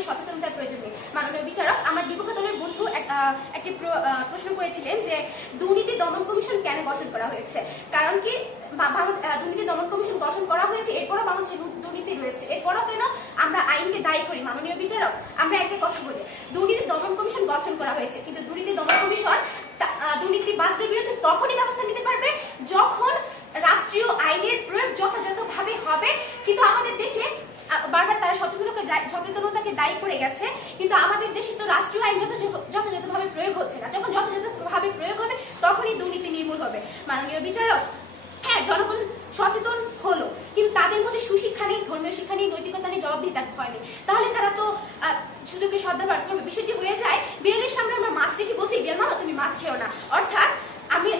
ধরনের সচেতনতার প্রয়োজন নেই। মাননীয় বিচারক, আমার বিপক্ষ দলের বন্ধু একটি প্রশ্ন করেছিলেন যে দুর্নীতি দমন কমিশন কেন গঠন করা হয়েছে। কারণ কি দুর্নীতি দমন কমিশন গঠন করা হয়েছে, এরপরও বাংলাদেশে দুর্নীতি রয়েছে, এরপরও কেন আমরা আইনকে দায়ী করি। মাননীয় বিচারক, আমরা একটা কথা বলি, দুর্নীতি দমন কমিশন গঠন করা হয়েছে, কিন্তু দুর্নীতি দমন কমিশন দুর্নীতিবাজদের বিরুদ্ধে তখনই ব্যবস্থা নিতে পারবে যখন রাষ্ট্রীয় আইনের প্রয়োগ যথাযথভাবে হবে। কিন্তু আমাদের দেশে বারবার তারা সচেতনতাকে দায়ী করে গেছে, কিন্তু আমাদের দেশে তো রাষ্ট্রীয় আইন যথাযথভাবে প্রয়োগ হচ্ছে না। যখন যথাযথভাবে প্রয়োগ হবে তখনই দুর্নীতি নির্মূল হবে। মাননীয় বিচারক, হ্যাঁ, জনগণ সচেতন হলো, কিন্তু তাদের মধ্যে সুশিক্ষা নেই, ধর্মীয় শিক্ষা নেই, নৈতিকতা নেই, জবাবদিহিতার ভয় নেই। তাহলে তারা তো সুযোগের সদ্ব্যবহার করবে। বিষয়টি হয়ে যায় বিড়ালের সামনে আমরা মাছ রেখে বলছি, বিড়াল মামা তুমি মাছ খেও না। অর্থাৎ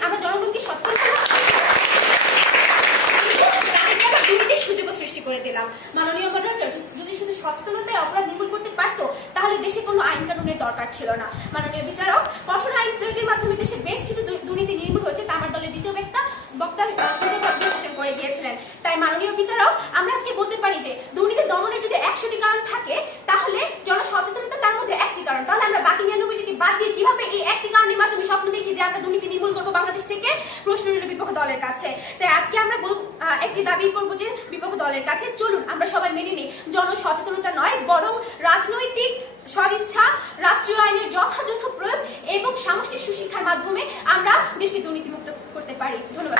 আমরা জনগণকে সচেতন দুর্নীতির সুযোগও সৃষ্টি করে দিলাম। মাননীয় মডারেটর, যদি শুধু সচেতনতায় অপরাধ নির্মূল করতে পারতো তাহলে দেশে কোনো আইন কানুনের দরকার ছিল না। মাননীয় বিচারক, কঠোর আইন প্রয়োগের মাধ্যমে দেশে বেশ কিছু দুর্নীতি নির্মূল হয়েছে, তা আমার দলের দ্বিতীয় বক্তা সুন্দরভাবে বিশ্লেষণ করে গিয়েছিলেন। তাই মাননীয় বিচারক, আমরা আজকে বলতে পারি যে দুর্নীতি দমনের যদি 100টি কারণ থাকে তাহলে জনসচেতনতা তার মধ্যে একটি কারণ। তাহলে আমরা বাকি 99টিকে বাদ দিয়ে কিভাবে এই একটি কারণের মাধ্যমে স্বপ্ন দেখি যে আমরা দুর্নীতি নির্মূল করবো বাংলাদেশ থেকে? প্রশ্ন রইল বিপক্ষ দলের কাছে। তাই আজকে আমরা একটি দাবি করবো যে বিপক্ষ দলের কাছে, চলুন আমরা সবাই মেনে নিই, জনসচেতনতা নয় বরং রাজনৈতিক সদিচ্ছা, রাষ্ট্রীয় আইনের যথাযথ প্রয়োগ এবং সামষ্টিক সুশিক্ষার মাধ্যমে আমরা দেশকে দুর্নীতিমুক্ত করতে পারি। ধন্যবাদ।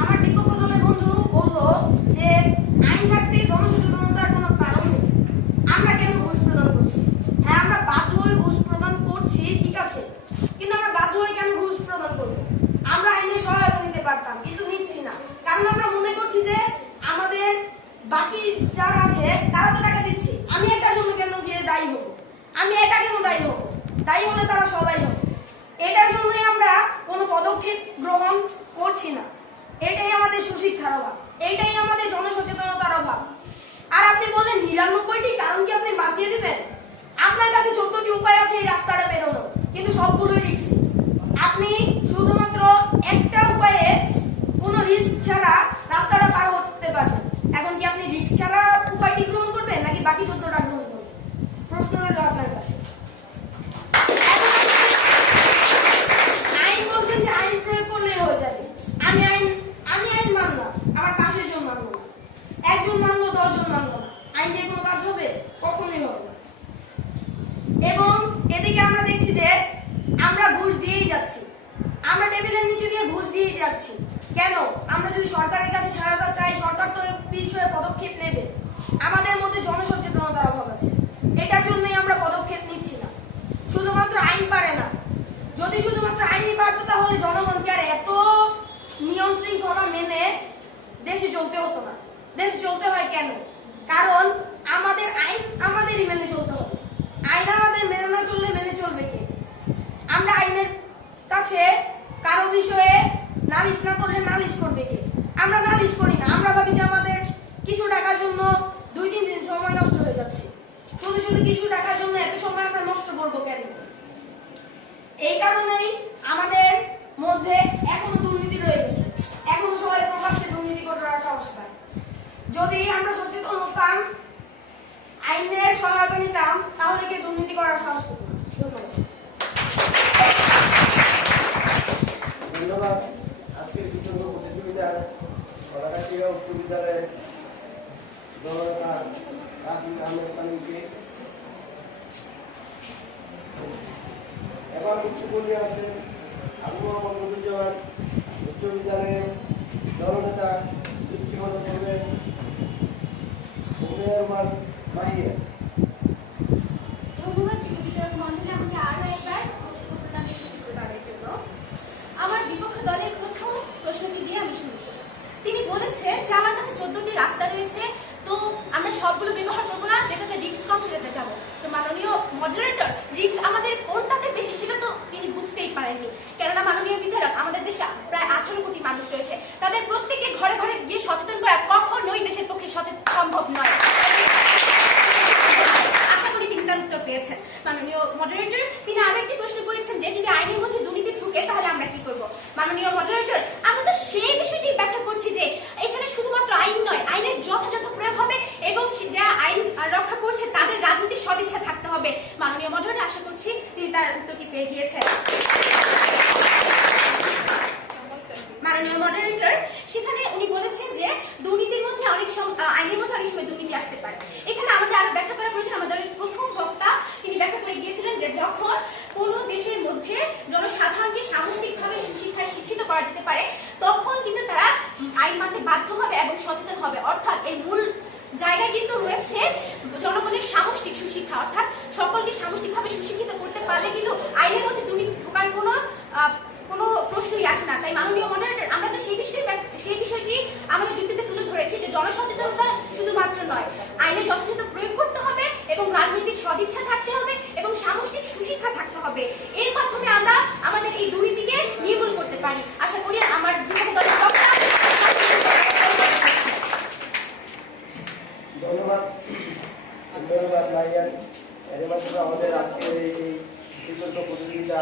আমার বিপক্ষ দলের বন্ধু বললো যে আইন থাকতে জনসচেতনতার কোনো কারণ নেই, আমরা কেন ঘুষ প্রদান করছি? হ্যাঁ, আমরা বাধ্য হয়ে ঘুষ প্রদান করছি, ঠিক আছে, কিন্তু আমরা বাধ্য হয়ে কেন ঘুষ প্রদান করবো? আমরা আইনের সহায়তা নিতে পারতাম, কিন্তু নিচ্ছি না, কারণ আমরা মনে করছি যে আমাদের বাকি যারা আছে তারা তো টাকা দিচ্ছি, আমি এটার জন্য কেন গিয়ে দায়ী হবো? আমি এটা কেন দায়ী হবো? দায়ী হলে তারা সবাই হবে। এটার জন্যই আমরা কোনো পদক্ষেপ গ্রহণ করছি না। এটাই আমাদের সুশিক্ষার অভাব, এটাই আমাদের জনসচেতনতার অভাব। আর আপনি বললেন 99টি কারণ কি আপনি বাদ দিয়ে দিবেন? আপনার কাছে 14টি উপায় আছে এই রাস্তাটা বেরোনো, কিন্তু সবগুলোই রিস্ক। আপনি শুধুমাত্র একটা উপায়ে কোনো রিস্ক ছাড়া রাস্তাটা পার করতে পারবেন। এখন কি আপনি রিস্ক ছাড়া উপায়টি গ্রহণ করবেন নাকি বাকি 14টা গ্রহণ করবেন? প্রশ্ন রইল আপনার কাছে। আইন বলছেন যে আইন প্রয়োগ করলে হয়ে যাবে। আমি আইন মানলাম, আমার পাশের জন মানলো না, একজন মানলো, 10 জন মানলো না, আইন দিয়ে কোনো কাজ হবে? কখনোই হবে না। এবং এদিকে আমরা দেখছি যে আমরা ঘুষ দিয়েই যাচ্ছি, আমরা টেবিলের নিচে দিয়ে ঘুষ দিয়েই যাচ্ছি। কেন? আমরা যদি সরকারের কাছে সহায়তা চাই, সরকার তো বিষয়ে পদক্ষেপ নেবে। আমাদের মধ্যে জনসচেতনতার অভাব আছে, এটার জন্যই আমরা পদক্ষেপ নিচ্ছি না। শুধুমাত্র আইন পারে না, যদি শুধুমাত্র আইনই পারতো তাহলে জনগণকে আর এত নিয়ম শৃঙ্খলা মেনে দেশে চলতে হতো না। দেশে চলতে হয় কেন? কারণ আমাদের আইন আমাদেরই মেনে চলতে হবে। আইন আমাদের মেনে না চললে মেনে চলবে কে? আমরা আইনের কাছে কারো বিষয়ে নালিশ না করলে নালিশ করবে কে? আমরা নালিশ করি না, আমরা ভাবি যে আমাদের কিছু টাকার জন্য 2-3 দিন সময় নষ্ট হয়ে যাচ্ছে। শুধু কিছু টাকার জন্য এত সময় আমরা নষ্ট করবো কেন? এই কারণেই আমাদের মধ্যে এখনো দুর্নীতি রয়ে গেছে, এখনো সবাই প্রকাশ্যে দুর্নীতি করার সাহস পায়। যদি আমরা সচেতন হতাম, আইনের সহায়তা নিতাম, তাহলে কি দুর্নীতি করার সাহস হতো না। ধন্যবাদ। আজকের বিতর্ক প্রতিযোগিতার কলাকাঠিয়া উচ্চ বিদ্যালয়ের জননেতা রাকিব আহমেদ তামিমকে। এবার উচ্চকর্মী আছেন আবু মোহাম্মদ মফিজুজ্জামান, উচ্চ বিদ্যালয়ের জননেতা যুক্তিগত করবেন রহমান মাহিয়া। ধন্যবাদ বিচারক মন্ডলী, আমাকে আরো একবার বক্তব্য প্রদানের সুযোগ প্রদানের জন্য। আমার বিপক্ষ দলের প্রথম প্রশ্নটি দিয়ে আমি শুরু করব। তিনি বলেছেন যে আমার কাছে 14টি রাস্তা রয়েছে, তো আমরা সবগুলো ব্যবহার করবো না, যেটাতে রিস্ক কম সেটাতে যাবো। তো মাননীয় মডারেটর, রিস্ক আমাদের কোনটাতে বেশি সেটা তো তিনি বুঝতেই পারেননি। কেননা মাননীয় বিচারক, আমাদের দেশে প্রায় 18 কোটি মানুষ রয়েছে, তাদের প্রত্যেকের ঘরে ঘরে গিয়ে সচেতন করা কখনোই দেশের পক্ষে সম্ভব নয়। আশা করি তিনি তার উত্তর পেয়েছেন। মাননীয় মডারেটর, তিনি আরো একটি প্রশ্ন করেছেন যে যদি আইনের মধ্যে দুর্নীতি ঢুকে তাহলে আমরা কি করব। মাননীয় মডারেটর, আমরা তো সেই বিষয়টি ব্যাখ্যা করছি যে এখানে শুধুমাত্র আইন নয়, আইনের যথাযথ প্রয়োগ হবে এবং যারা আইন রক্ষা করছে তাদের রাজনৈতিক সদিচ্ছা থাকতে হবে। মাননীয় মডারেটর, আশা করছি তিনি তার উত্তরটি পেয়ে গিয়েছেন। মাননীয় মডারেটর, সেখানে উনি বলেছেন যে দুর্নীতির মধ্যে আইনের মধ্যে অনেক সময় দুর্নীতি আসতে পারে। এখানে আমাদের আরো ব্যাখ্যা করা প্রয়োজন। আমাদের প্রথম বক্তা তিনি ব্যাখ্যা করে গিয়েছিলেন যে যখন কোন দেশের মধ্যে জনসাধারণকে সামষ্টিকভাবে সুশিক্ষায় শিক্ষিত করা যেতে পারে তখন কিন্তু তারা আইন মানতে বাধ্য হবে এবং সচেতন হবে। অর্থাৎ এর মূল জায়গা কিন্তু রয়েছে জনগণের সামষ্টিক সুশিক্ষা, অর্থাৎ সকলকে সামষ্টিকভাবে সুশিক্ষিত করতে পারলে কিন্তু আইনের মধ্যে দুর্নীতি ঢোকার কোনো প্রশ্নই আসে না। তাই মাননীয় মডারেটর, আমরা তো সেই বিষয়টি আমাদের যুক্তিতে তুলে ধরেছি যে জনসচেতনতা শুধুমাত্র নয়, আইনের যথাযথ প্রয়োগ করতে হবে এবং রাজনৈতিক সদিচ্ছা থাকতে হবে এবং সামষ্টিক সুশিক্ষা থাকতে হবে। এর মাধ্যমে আমরা আমাদের এই দুর্নীতিকে নির্মূল করতে পারি। আশা করি আমার বিভাগীয় দলের বক্তা। ধন্যবাদ ভাইয়ান। এর মাধ্যমে আমাদের আজকের এই বিতর্ক প্রতিযোগিতা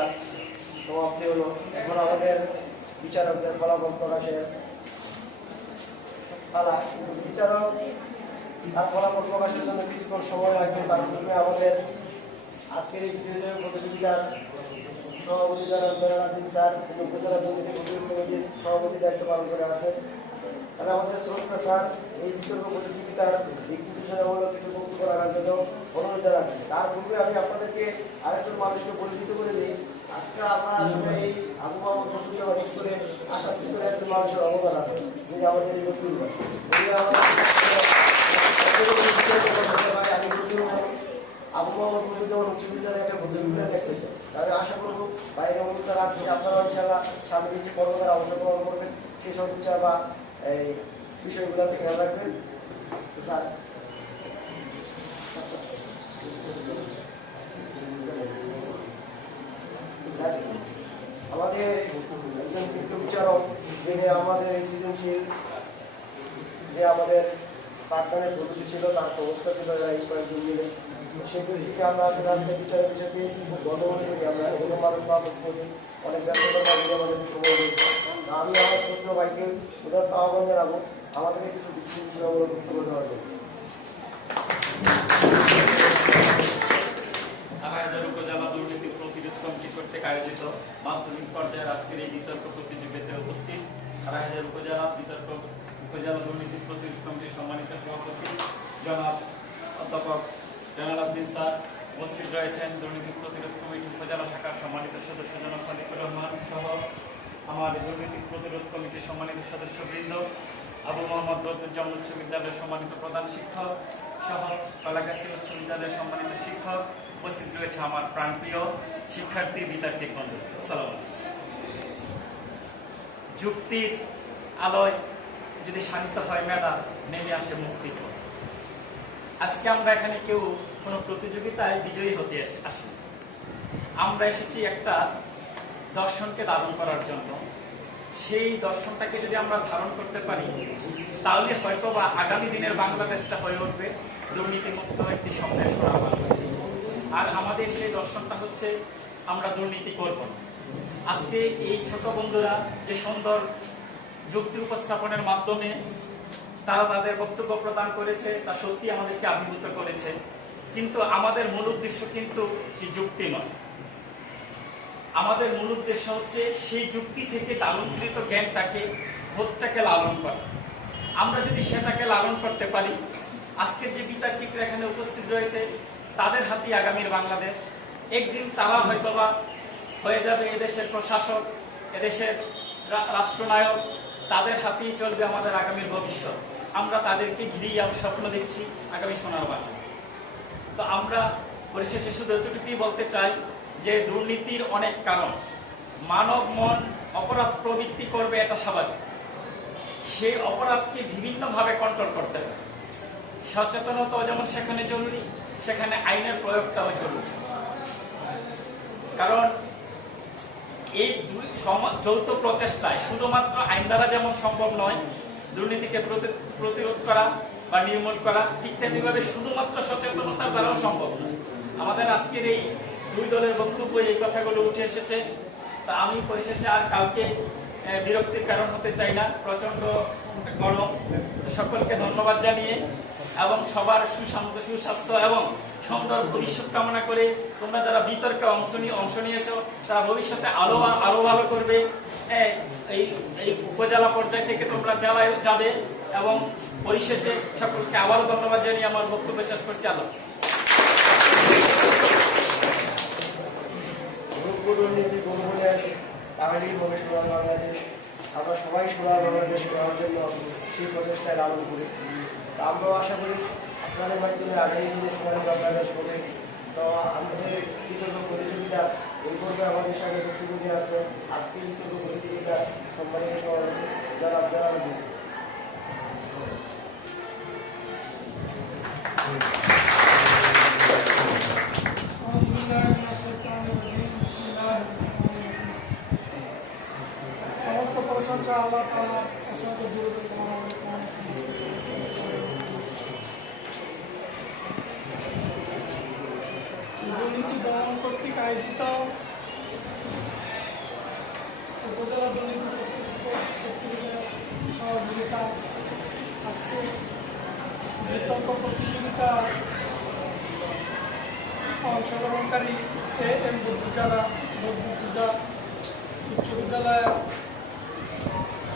সমাপ্তি হলো। এখন আমাদের বিচারকদের ফলাফল প্রকাশের পালা। বিচারক তার ফলাফল প্রকাশের জন্য কিছুক্ষণ সময় লাগবে। তার পূর্বে আমাদের আজকের এই প্রতিযোগিতার সভাপতি জনাব স্যার উপজেলা দুর্নীতি প্রতিরোধ কমিটির সভাপতি দায়িত্ব পালন করে আছে। তাহলে আমাদের শ্রদ্ধা স্যার এই বিতর্ক প্রতিযোগিতার দিকনির্দেশনামূলক কিছু বক্তব্য রাখার জন্য অনুরোধ জানাচ্ছি। তার পূর্বে আমি আপনাদেরকে আরেকজন মানুষকে পরিচিত করে দিই। আজকে আমরা আসলে এই আবু মোহাম্মদ মসজিদে অনেক করে আসার পিছনে একজন মানুষের অবদান আছে, যিনি আমাদের এই নতুন আবু মোহাম্মদ মসজিদে উচ্চ বিদ্যালয়ে একটা প্রতিযোগিতা দেখতে চাই। তাহলে আশা করব বাইরে অনুষ্ঠান আছে, আপনারা ইনশাআল্লাহ সামনে যে কর্মকার অংশগ্রহণ করবেন সেই সদিচ্ছা বা এই বিষয়গুলোতে খেয়াল রাখবেন। তো স্যার আমাদের একজন বিজ্ঞ বিচারক, যিনি আমাদের এই সৃজনশীল যে আমাদের পাঠদানের পদ্ধতি ছিল তার প্রবক্তা ছিল এই কয়েকজন মিলে, সেই পদ্ধতিকে আমরা আসলে আজকে বিচারের বিষয় পেয়েছি। খুব গতমনে করি আমরা এগুলো মানুষ বাবদ করি, অনেক ব্যস্ততার মাঝে আমাদের সময় দিয়েছি। আমি আমার ছোট্ট ভাইকে উদার আহ্বান জানাবো আমাদেরকে কিছু বিষয়গুলো বক্তব্য দেওয়ার জন্য। উপজেলা দুর্নীতি প্রতিরোধ কমিটি কর্তৃক আয়োজিত মাধ্যমিক পর্যায়ের আজকের এই বিতর্ক প্রতিযোগিতায় উপস্থিত আড়াইহাজার উপজেলা দুর্নীতি প্রতিরোধ কমিটির সম্মানিত সভাপতি জনাব অধ্যাপক জয়নাল স্যার, উপস্থিত রয়েছেন দুর্নীতি প্রতিরোধ কমিটি উপজেলা শাখার সম্মানিত সদস্য জনাব সাদিকুর রহমান সহ আমার দুর্নীতি প্রতিরোধ কমিটির সম্মানিত সদস্যবৃন্দ, আবু মোহাম্মদ বদরুজ্জামান উচ্চ বিদ্যালয়ের সম্মানিত প্রধান শিক্ষক সহ কলাগাছি উচ্চ বিদ্যালয়ের সম্মানিত শিক্ষক, উপস্থিত রয়েছে আমার প্রাণপ্রিয় শিক্ষার্থী বিতার্কিক বন্ধু। আসসালামু আলাইকুম। যুক্তির আলোয় যদি শানিত হয় মেধা, নেমে আসে মুক্তির পথ। আজকে আমরা এখানে কেউ কোনো প্রতিযোগিতায় বিজয়ী হতে আসি, আমরা এসেছি একটা দর্শনকে ধারণ করার জন্য। সেই দর্শনটাকে যদি আমরা ধারণ করতে পারি তাহলে হয়তো বা আগামী দিনের বাংলাদেশটা হয়ে উঠবে দুর্নীতিমুক্ত একটি স্বপ্নের সোনা বাংলাদেশ। আর আমাদের সেই দর্শনটা হচ্ছে আমরা দুর্নীতি করব না। আজকে এই ছোট বন্ধুরা যে সুন্দর যুক্তি উপস্থাপনের মাধ্যমে তারা তাদের বক্তব্য প্রদান করেছে তা সত্যি আমাদেরকে আবির্ভূত করেছে, কিন্তু আমাদের মূল উদ্দেশ্য কিন্তু সেই যুক্তি নয়। আমাদের মূল উদ্দেশ্য হচ্ছে সেই যুক্তি থেকে লালনকৃত জ্ঞানটাকে, বোধটাকে লালন করা। আমরা যদি সেটাকে লালন করতে পারি, আজকের যে বিতার্কিকরা এখানে উপস্থিত রয়েছে তাদের হাতে আগামীর বাংলাদেশ। একদিন তারা হয়তোবা হয়ে যাবে এদেশের প্রশাসক, এদেশের রাষ্ট্রনায়ক, তাদের হাতেই চলবে আমাদের আগামীর ভবিষ্যৎ। আমরা তাদেরকে ঘিরেই স্বপ্ন দেখছি আগামী সোনার বাংলা। তো আমরা পরিশেষে শুধু এতটুকুই বলতে চাই যে দুর্নীতির অনেক কারণ। মানব মন অপরাধ প্রবৃত্তি করবে, এটা স্বাভাবিক। সেই অপরাধকে বিভিন্নভাবে কন্ট্রোল করতে হবে। সচেতনতাও যেমন সেখানে জরুরি, সেখানে আইনের প্রয়োগটাও জরুরি। কারণ এই দুই যৌথ প্রচেষ্টায় শুধুমাত্র আইন দ্বারা যেমন সম্ভব নয় দুর্নীতিকে প্রতিরোধ করা বা নির্মূল করা, ঠিক তেমনিভাবে শুধুমাত্র সচেতনতার দ্বারাও সম্ভব নয়। আমাদের আজকের এই দুই দলের বক্তব্য এই কথাগুলো উঠে এসেছে। তা আমি পরিশেষে আর কাউকে বিরক্তির কারণ হতে চাই না। প্রচন্ড গরম, সকলকে ধন্যবাদ জানিয়ে এবং সবার সুস্বাস্থ্য এবং সুন্দর ভবিষ্যৎ কামনা করে তোমরা যারা বিতর্কে অংশ নিয়েছ তারা ভবিষ্যতে আরো ভালো করবে। এই উপজেলা পর্যায় থেকে তোমরা জেলায় যাবে এবং পরিশেষে সকলকে আবারও ধন্যবাদ জানিয়ে আমার বক্তব্য শেষ করছি। আল্লাহ। দুর্নীতি বন্ধুদের বাঙালি হবে সোনার বাংলাদেশ, আমরা সবাই সোনার বাংলাদেশ করার জন্য সেই প্রচেষ্টায় লালন করি। তা আমরাও আশা করি আপনাদের মাধ্যমে আগামী দিনে সোনার বাংলাদেশ হবে। তো আমাদের কৃতজ্ঞ প্রতিযোগিতা এই পর্বে আমাদের সাথে প্রতিযোগী আছে। আজকে কৃতজ্ঞ প্রতিযোগিতা সম্মানিত সভাপতি যারা আপনারা দিয়েছে। সমস্ত প্রশংসা আল্লাহ তাআলা অসংখ্য দূরত দুর্নীতি দমন কর্তৃক আয়োজিত উপজেলা দুর্নীতি সহযোগিতা আজকে বিতর্ক প্রতিযোগিতা অংশগ্রহণকারী এম বুদ্ধিজারা বুদ্ধিজা উচ্চ বিদ্যালয়ের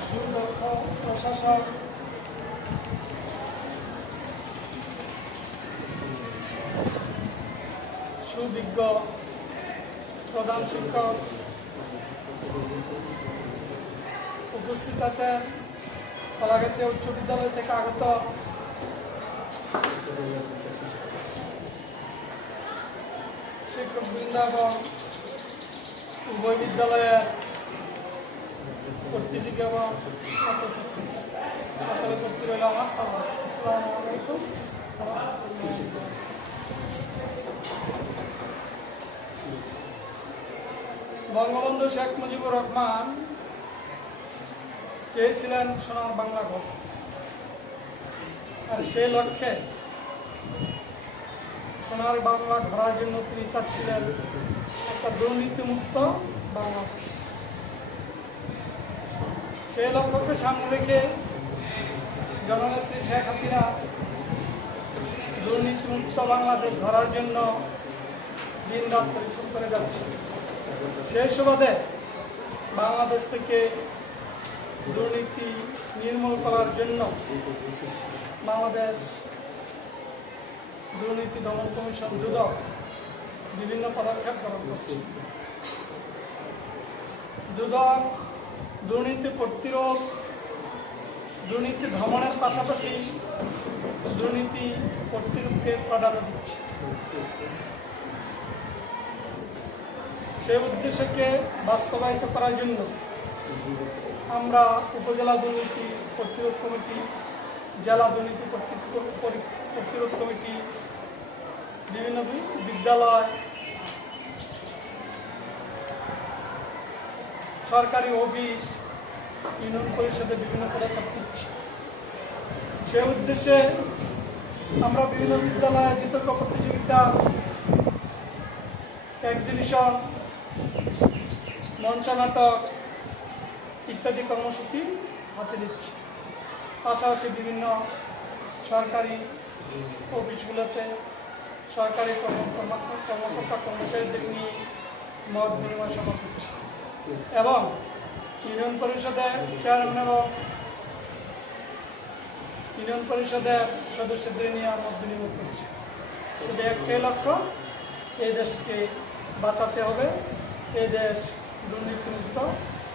সুদক্ষ প্রশাসক, সুবিজ্ঞ প্রধান শিক্ষক উপস্থিত আছেন, কলাগাছিয়া উচ্চ বিদ্যালয় থেকে আগত শিক্ষকবৃন্দ এবং উভয় বিদ্যালয়ের প্রতিযোগী এবং ছাত্রছাত্রী সকলে করতে রইল আমার সালাম। আসসালামু আলাইকুম। বঙ্গবন্ধু শেখ মুজিবুর রহমান চেয়েছিলেন সোনার বাংলা ঘর, আর সেই লক্ষ্যে সোনার বাংলা ঘরার জন্য তিনি চাচ্ছিলেন একটা দুর্নীতিমুক্ত বাংলাদেশ। সেই লক্ষ্যকে সামনে রেখে জননেত্রী শেখ হাসিনা দুর্নীতিমুক্ত বাংলাদেশ গড়ার জন্য দিনরাত পরিশ্রম করে যাচ্ছে। সেই সুবাদে বাংলাদেশ থেকে দুর্নীতি নির্মূল করার জন্য বাংলাদেশ দুর্নীতি দমন কমিশন দুদক বিভিন্ন পদক্ষেপ গ্রহণ করছে। দুদক দুর্নীতি প্রতিরোধ, দুর্নীতি দমনের পাশাপাশি দুর্নীতি প্রতিরোধকে প্রাধান্য দিচ্ছে। সেই উদ্দেশ্যকে বাস্তবায়িত করার জন্য আমরা উপজেলা দুর্নীতি প্রতিরোধ কমিটি, জেলা দুর্নীতি প্রতিরোধ কমিটি, বিভিন্ন বিদ্যালয়, সরকারি অফিস, ইউনিয়ন পরিষদে বিভিন্ন পদক্ষেপ নিচ্ছি। সে উদ্দেশ্যে আমরা বিভিন্ন বিদ্যালয়ে বিতর্ক প্রতিযোগিতা, এক্সিবিশন, মঞ্চ নাটক ইত্যাদি কর্মসূচি হাতে নিচ্ছি। পাশাপাশি বিভিন্ন সরকারি অফিসগুলোতে সরকারি কর্মকর্তা কর্মচারীদের নিয়ে মত বিনিময় সভা করছি এবং ইউনিয়ন পরিষদের চেয়ারম্যান এবং ইউনিয়ন পরিষদের সদস্যদের নিয়ে মত বিনিময় করছি। শুধু একটাই লক্ষ্য, এই দেশকে বাঁচাতে হবে, এই দেশ দুর্নীতিমুক্ত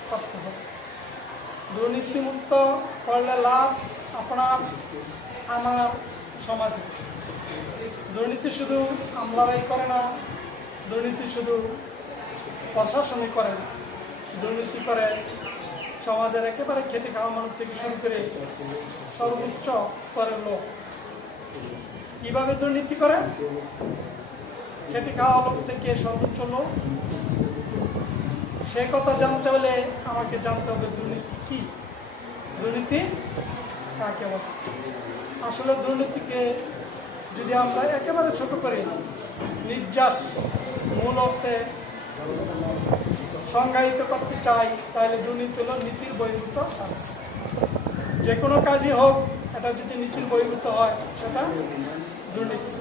করতে হবে। দুর্নীতিমুক্ত করলে লাভ আপনার, আমার, সমাজে। দুর্নীতি শুধু আমলারাই করে না, দুর্নীতি শুধু প্রশাসনই করে না, দুর্নীতি করে সমাজের একেবারে খেটে খাওয়া মানুষ থেকে শুরু করে সর্বোচ্চ স্তরের লোক। কিভাবে দুর্নীতি করে? খেটে খাওয়া লোক থেকে সর্বোচ্চ লোক, সে কথা জানতে হলে আমাকে জানতে হবে দুর্নীতি কি, দুর্নীতি কাকে বলে। আসলে দুর্নীতিকে যদি আমরা একেবারে ছোট করি, নির্যাস মূল অর্থে সংজ্ঞায়িত করতে চাই, তাহলে দুর্নীতি হলো নীতির বহির্ভূত কাজ। যে কোনো কাজই হোক, এটা যদি নীতির বহির্ভূত হয় সেটা দুর্নীতি।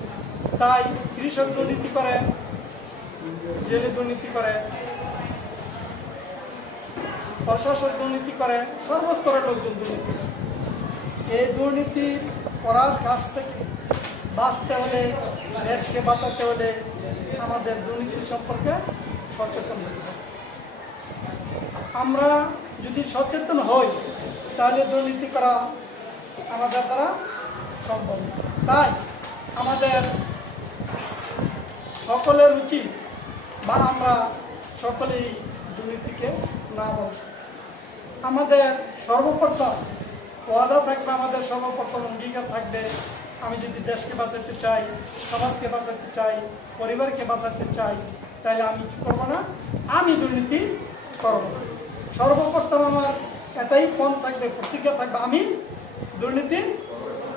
তাই কৃষক দুর্নীতি করে, জেলে দুর্নীতি করে, প্রশাসন দুর্নীতি করে, সর্বস্তরের লোকজন দুর্নীতি করে। এই দুর্নীতি করার কাছ থেকে বাঁচতে হলে, দেশকে বাঁচাতে হলে আমাদের দুর্নীতি সম্পর্কে সচেতন হতে হবে। আমরা যদি সচেতন হই তাহলে দুর্নীতি করা আমাদের দ্বারা সম্ভব। তাই আমাদের সকলের উচিত, বা আমরা সকলেই দুর্নীতিকে না বলছি। আমাদের সর্বপ্রথম ওয়াদা থাকবে, আমাদের সর্বপ্রথম অঙ্গীকার থাকবে, আমি যদি দেশকে বাঁচাতে চাই, সমাজকে বাঁচাতে চাই, পরিবারকে বাঁচাতে চাই, তাহলে আমি কি করবো না? আমি দুর্নীতি করবো না। সর্বপ্রথম আমার এটাই পণ থাকবে, প্রতিজ্ঞা থাকবে, আমি দুর্নীতি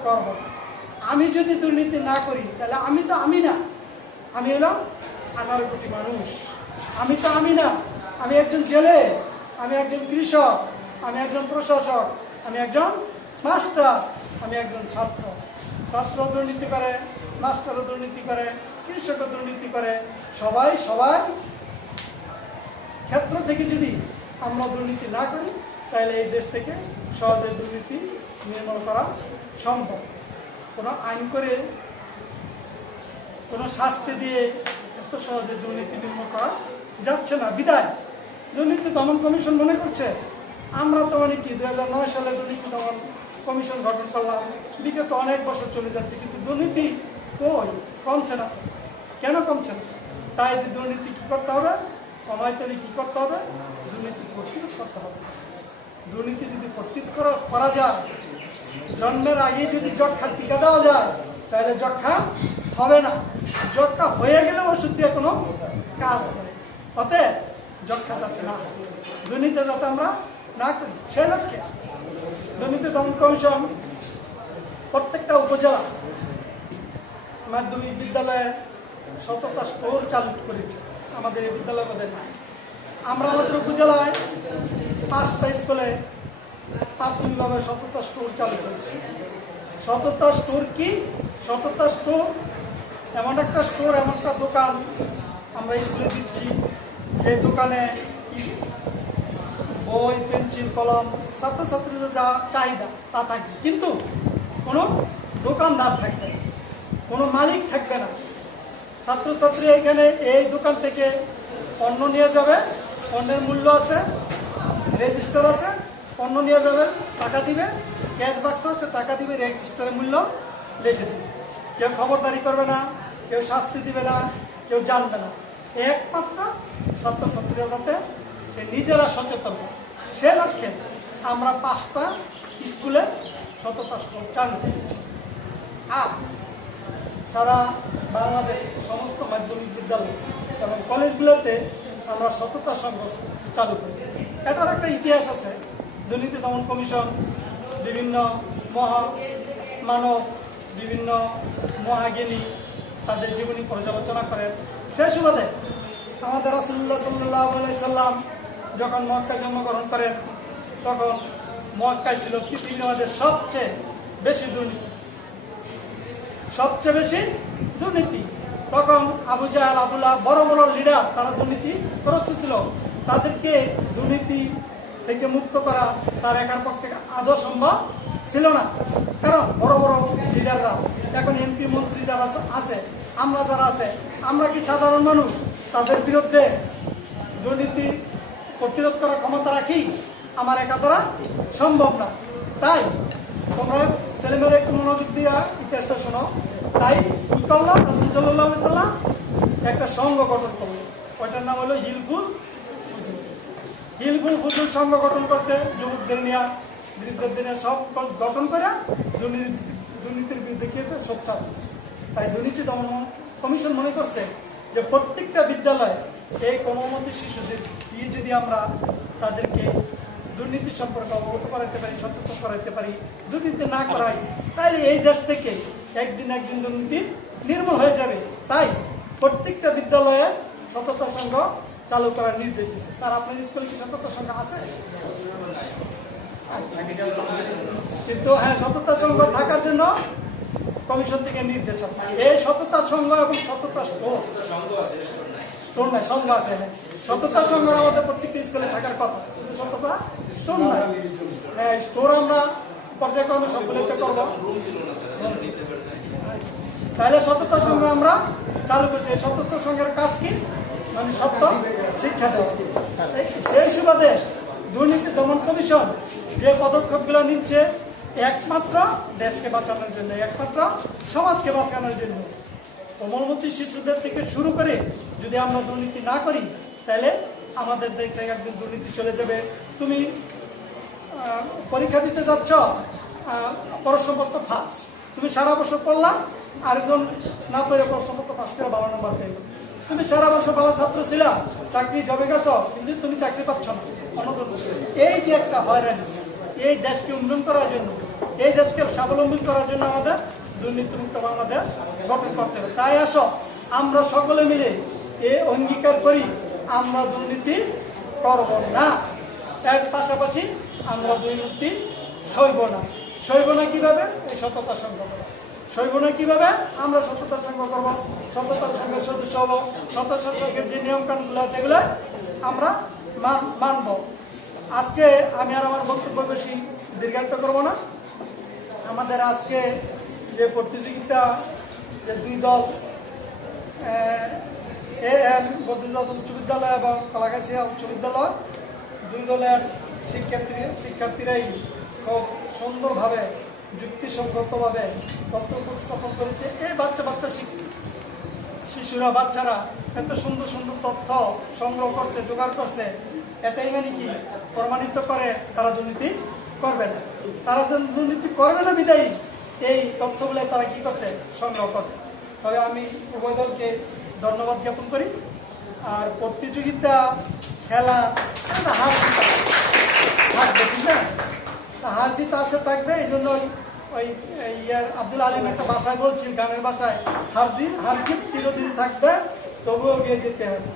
করবো না। আমি যদি দুর্নীতি না করি তাহলে আমি তো আমি না, আমি হলাম 18 কোটি মানুষ। আমি তো আমি না, আমি একজন জেলে, আমি একজন কৃষক, আমি একজন প্রশাসক, আমি একজন মাস্টার, আমি একজন ছাত্র। ছাত্র দুর্নীতি করে, মাস্টারও দুর্নীতি করে, কৃষকও দুর্নীতি করে, সবাই সবার ক্ষেত্র থেকে যদি আমরা দুর্নীতি না করি তাহলে এই দেশ থেকে সহজে দুর্নীতি নির্মূল করা সম্ভব। কোনো আইন করে, কোনো শাস্তি দিয়ে এত সহজে দুর্নীতি নির্মূল করা যাচ্ছে না। বিদায় দুর্নীতি দমন কমিশন মনে করছে আমরা তো মানে কি 2009 সালে দুর্নীতি দমন কমিশন গঠন করলাম, বিগত অনেক বছর চলে যাচ্ছে, কিন্তু দুর্নীতি কই? কমছে না। কেন কমছে না? তাই দুর্নীতি কি করতে হবে? কমাইতে হলে কি করতে হবে? দুর্নীতি প্রতিরোধ করতে হবে। দুর্নীতি যদি প্রতিরোধ করা যায়, জন্মের আগে যদি যক্ষার টিকা দেওয়া যায় তাহলে যক্ষা হবে না। যক্ষা হয়ে গেলে ওষুধ দিয়ে কোনো কাজ করে। অতএব যক্ষা যাতে না হয়, দুর্নীতি যাতে আমরা না করি, সে লক্ষ্যে দুর্নীতি দমন কমিশন প্রত্যেকটা উপজেলা মাধ্যমিক বিদ্যালয়ে সততা স্টোর চালু করেছে। আমাদের এই বিদ্যালয় মধ্যে নাই। আমরা আমাদের উপজেলায় 5টা স্কুলে প্রাথমিকভাবে সততা স্টোর চালু করেছি। সততা স্টোর কি? সততা স্টোর এমন একটা স্টোর, এমন একটা দোকান আমরা স্কুলে দিচ্ছি, যে দোকানে বই, পেন্সিল, কলম, ছাত্রছাত্রীদের যা চাহিদা তা থাকবে, কিন্তু কোনো দোকানদার থাকবে না, কোনো মালিক থাকবে না। ছাত্রছাত্রী এখানে এই দোকান থেকে পণ্য নিয়ে যাবে, পণ্যের মূল্য আছে, রেজিস্টার আছে, পণ্য নিয়ে যাবে, টাকা দিবে, ক্যাশ বাক্স আছে, টাকা দিবে, রেজিস্টারের মূল্য লিখে দিবে। কেউ খবরদারি করবে না, কেউ শাস্তি দিবে না, কেউ জানবে না। একমাত্র ছাত্রছাত্রীরা যাতে সে নিজেরা সচেতন হয়, সে লক্ষ্যে আমরা 5টা স্কুলে সততা স্টোর চালু করেছি। আর সারা বাংলাদেশের সমস্ত মাধ্যমিক বিদ্যালয় এবং কলেজগুলোতে আমরা সততা সংঘ চালু করি। এটার একটা ইতিহাস আছে। দুর্নীতি দমন কমিশন বিভিন্ন মহামানব, বিভিন্ন মহাজ্ঞানী তাদের জীবনী পর্যালোচনা করেন। সেই সুবাদে আমাদের রাসূলুল্লাহ সাল্লাল্লাহু আলাইহি সাল্লাম যখন মক্কায় জন্মগ্রহণ করেন, তখন মক্কায় ছিল পৃথিবীর সবচেয়ে বেশি দুর্নীতি, সবচেয়ে বেশি দুর্নীতি। তখন আবু জাহেল, আবু লাহাব, বড় বড় লিডার, তারা দুর্নীতিগ্রস্ত ছিল। তাদেরকে দুর্নীতি থেকে মুক্ত করা তার একার পক্ষে আদৌ সম্ভব ছিল না। কারণ বড় বড় লিডাররা, এখন এমপি মন্ত্রী যারা আছে, আমরা যারা আছে, আমরা কি সাধারণ মানুষ তাদের বিরুদ্ধে দুর্নীতি প্রতিরোধ করার ক্ষমতা রাখি? আমার একা দ্বারা সম্ভব না। তাই তোমরা ছেলেমেয়েরা একটু মনোযোগ দিয়ে ইতিহাসটা শোনো। তাই কি করলাম? রাসূল সাল্লাল্লাহু আলাইহি সাল্লাম একটা সংঘ গঠন করলো, ওইটার নাম হলো হিলফুল ফুজুল সংঘ গঠন করছে। যুবকদের নিয়ে, বৃদ্ধদের নিয়ে সব গঠন করে দুর্নীতি দুর্নীতির বিরুদ্ধে কি হয়েছে, সোচ্চার হয়েছে। তাই দুর্নীতি দমন কমিশন মনে করছে যে প্রত্যেকটা বিদ্যালয়ে এই কোমলমতি শিশুদের দিয়ে যদি আমরা তাদেরকে দুর্নীতি সম্পর্কে অবগত করাতে পারি, সচেতন করাতে পারি, দুর্নীতি না করাই, তাহলে এই দেশ থেকে একদিন দুর্নীতি নির্মূল হয়ে যাবে। তাই প্রত্যেকটা বিদ্যালয়ে সততা সংঘ চালু করার নির্দেশ দিচ্ছে। স্যার, আপনার স্কুলে কি সততা সংঘ আছে? কিন্তু হ্যাঁ, সততা সংঘ থাকার জন্য কমিশন থেকে নির্দেশ আছে। এই সততা সংঘ এবং সততা স্টোর নাই, সংঘ আছে। হ্যাঁ, সততা সংঘ আমাদের প্রত্যেকটি স্কুলে থাকার কথা, কিন্তু সততা স্টোর নাই। হ্যাঁ, স্টোর আমরা পর্যায়ক্রমে সম্পূর্ণ করবো। তাহলে সততা সংঘ আমরা চালু করছি। সততা সংঘের কাজ কি? মানে সত্য শিক্ষা দেওয়া। সেই সুবাদে দুর্নীতি দমন কমিশন যে পদক্ষেপগুলো নিচ্ছে একমাত্র দেশকে বাঁচানোর জন্য, একমাত্র সমাজকে বাঁচানোর জন্য। কোমলমতি শিশুদের থেকে শুরু করে যদি আমরা দুর্নীতি না করি, তাহলে আমাদের দেশ থেকে একদিন দুর্নীতি চলে যাবে। তুমি পরীক্ষা দিতে যাচ্ছ, প্রশ্নপত্র ফাঁস, তুমি সারা বছর পড়লাম, আরেকজন না পড়ে প্রশ্নপত্র ফাঁস করে 12 নম্বর পেল। তুমি সারা বছর ভালো ছাত্র ছিলা, চাকরি জবে গেছ, কিন্তু তুমি চাকরি পাচ্ছ না। এই যে একটা হয়রানি, এই দেশকে উন্নয়ন করার জন্য, এই দেশকে স্বাবলম্বী করার জন্য আমাদের দুর্নীতিমুক্ত বাংলাদেশ গঠন করতে হবে। তাই আসো আমরা সকলে মিলে এই অঙ্গীকার করি, আমরা দুর্নীতি করব না। এর পাশাপাশি আমরা দুর্নীতি সইব না। সইব না কিভাবে? এই সততা সংঘ করা। সইব না কিভাবে? আমরা সততা সংঘ করবো, সততার সংঘের সদস্য হবো, সততা সংঘের যে নিয়ম কানুনগুলো আছে এগুলো আমরা মানব। আজকে আমি আর আমার বক্তব্য বেশি দীর্ঘায়িত করবো না। আমাদের আজকে যে প্রতিযোগিতা, যে দুই দল, AM বদ্রীনাথ উচ্চ বিদ্যালয় এবং কলাগাছিয়া উচ্চ বিদ্যালয়, দুই দলের শিক্ষার্থীরাই খুব সুন্দরভাবে, যুক্তিসঙ্গতভাবে তথ্য উপস্থাপন করেছে। এই বাচ্চা শিশুরা, বাচ্চারা এত সুন্দর সুন্দর তথ্য সংগ্রহ করছে, জোগাড় করছে, এটাই মানে কি প্রমাণিত করে তারা দুর্নীতি করবে না। তারা দুর্নীতি করবে না বিদায়ী এই তথ্যগুলো তারা কি করছে, সংগ্রহ করছে। তবে আমি উভয় দলকে ধন্যবাদ জ্ঞাপন করি। আর প্রতিযোগিতা, খেলা, হার জিত থাকবে, ঠিক না? হার জিত আছে, থাকবে। এই জন্য ওই আব্দুল আলিম একটা ভাষায় বলছি, গানের ভাষায়, হার জিত চিরদিন থাকবে, তবুও গিয়ে যেতে হবে।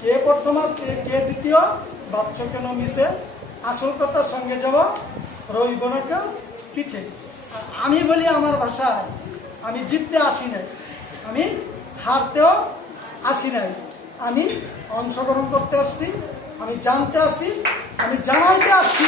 কে প্রথম কে দ্বিতীয়, বাচ্চ কেন মিশে, আসল কথার সঙ্গে যাব, রইব না কেউ পিছে। আমি বলি আমার ভাষায়, আমি জিততে আসি নাই, আমি হারতেও আসি নাই, আমি অংশগ্রহণ করতে আসছি, আমি জানতে আসছি, আমি জানাইতে আসছি।